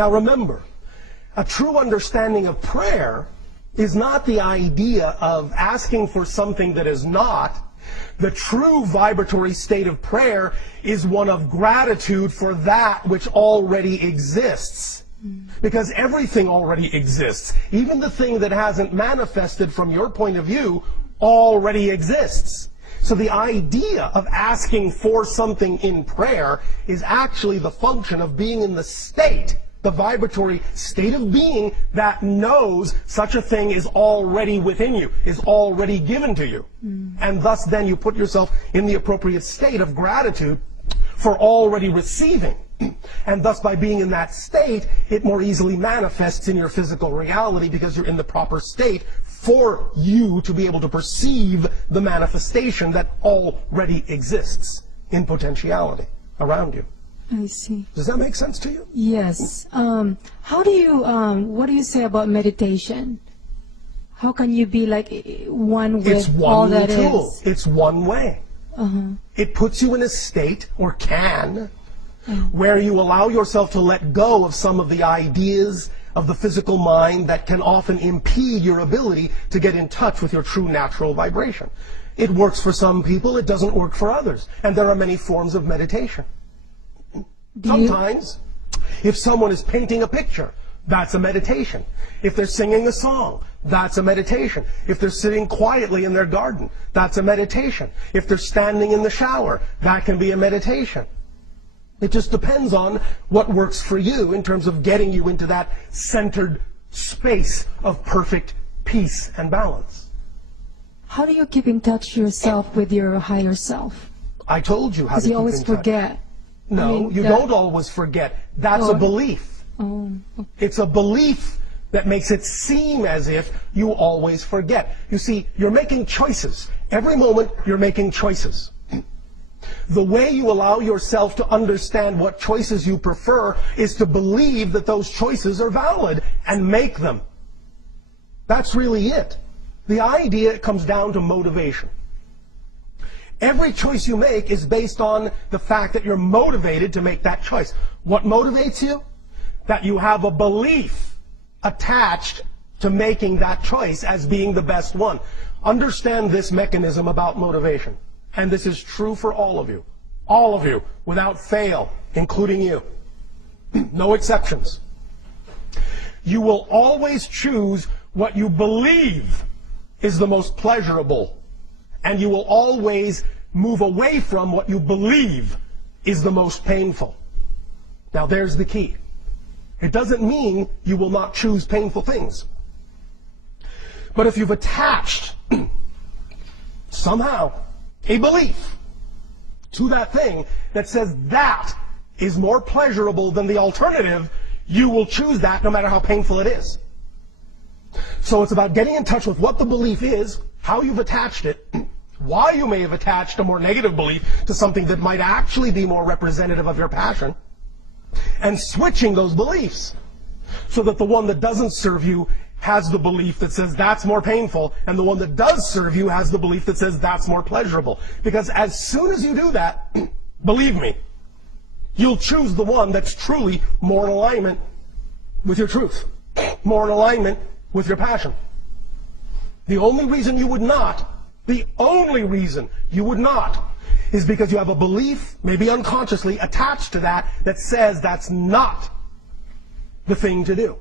Now remember, a true understanding of prayer is not the idea of asking for something that is not. The true vibratory state of prayer is one of gratitude for that which already exists. Because everything already exists. Even the thing that hasn't manifested from your point of view already exists. So the idea of asking for something in prayer is actually the function of being in the state, the vibratory state of being that knows such a thing is already within you, is already given to you. And thus then you put yourself in the appropriate state of gratitude for already receiving. And thus by being in that state, it more easily manifests in your physical reality because you're in the proper state for you to be able to perceive the manifestation that already exists in potentiality around you. I see. Does that make sense to you? Yes. How do you, what do you say about meditation? How can you be like one with all that is? It's one tool. It's one way. It puts you in a state, or can, where you allow yourself to let go of some of the ideas of the physical mind that can often impede your ability to get in touch with your true natural vibration. It works for some people, it doesn't work for others. And there are many forms of meditation. Sometimes, if someone is painting a picture, that's a meditation. If they're singing a song, that's a meditation. If they're sitting quietly in their garden, that's a meditation. If they're standing in the shower, that can be a meditation. It just depends on what works for you in terms of getting you into that centered space of perfect peace and balance. How do you keep in touch yourself with your higher self? I told you how to keep in touch. Because you always forget. No, you don't always forget. That's a belief. It's a belief that makes it seem as if you always forget. You see, you're making choices. Every moment you're making choices. The way you allow yourself to understand what choices you prefer is to believe that those choices are valid and make them. That's really it. The idea comes down to motivation. Every choice you make is based on the fact that you're motivated to make that choice. What motivates you? That you have a belief attached to making that choice as being the best one. Understand this mechanism about motivation. And this is true for all of you, without fail, including you. No exceptions. You will always choose what you believe is the most pleasurable, and you will always move away from what you believe is the most painful. Now there's the key. It doesn't mean you will not choose painful things. But if you've attached somehow a belief to that thing that says that is more pleasurable than the alternative, you will choose that no matter how painful it is. So it's about getting in touch with what the belief is, how you've attached it, why you may have attached a more negative belief to something that might actually be more representative of your passion, and switching those beliefs so that the one that doesn't serve you has the belief that says that's more painful, and the one that does serve you has the belief that says that's more pleasurable. Because as soon as you do that, believe me, you'll choose the one that's truly more in alignment with your truth, more in alignment with your passion. The only reason you would not, is because you have a belief, maybe unconsciously, attached to that says that's not the thing to do.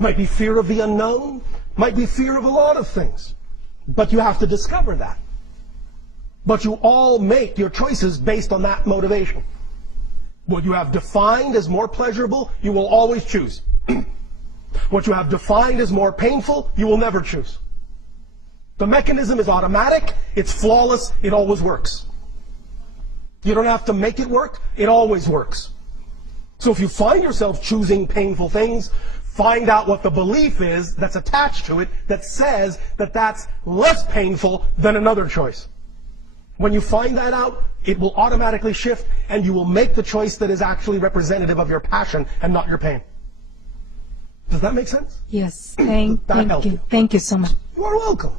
Might be fear of the unknown, might be fear of a lot of things. But you have to discover that. But you all make your choices based on that motivation. What you have defined as more pleasurable, you will always choose. What you have defined as more painful, you will never choose. The mechanism is automatic, it's flawless, it always works. You don't have to make it work, it always works. So if you find yourself choosing painful things, find out what the belief is that's attached to it that says that that's less painful than another choice. When you find that out, it will automatically shift and you will make the choice that is actually representative of your passion and not your pain. Does that make sense? Yes. Thank you. Thank you so much. You are welcome.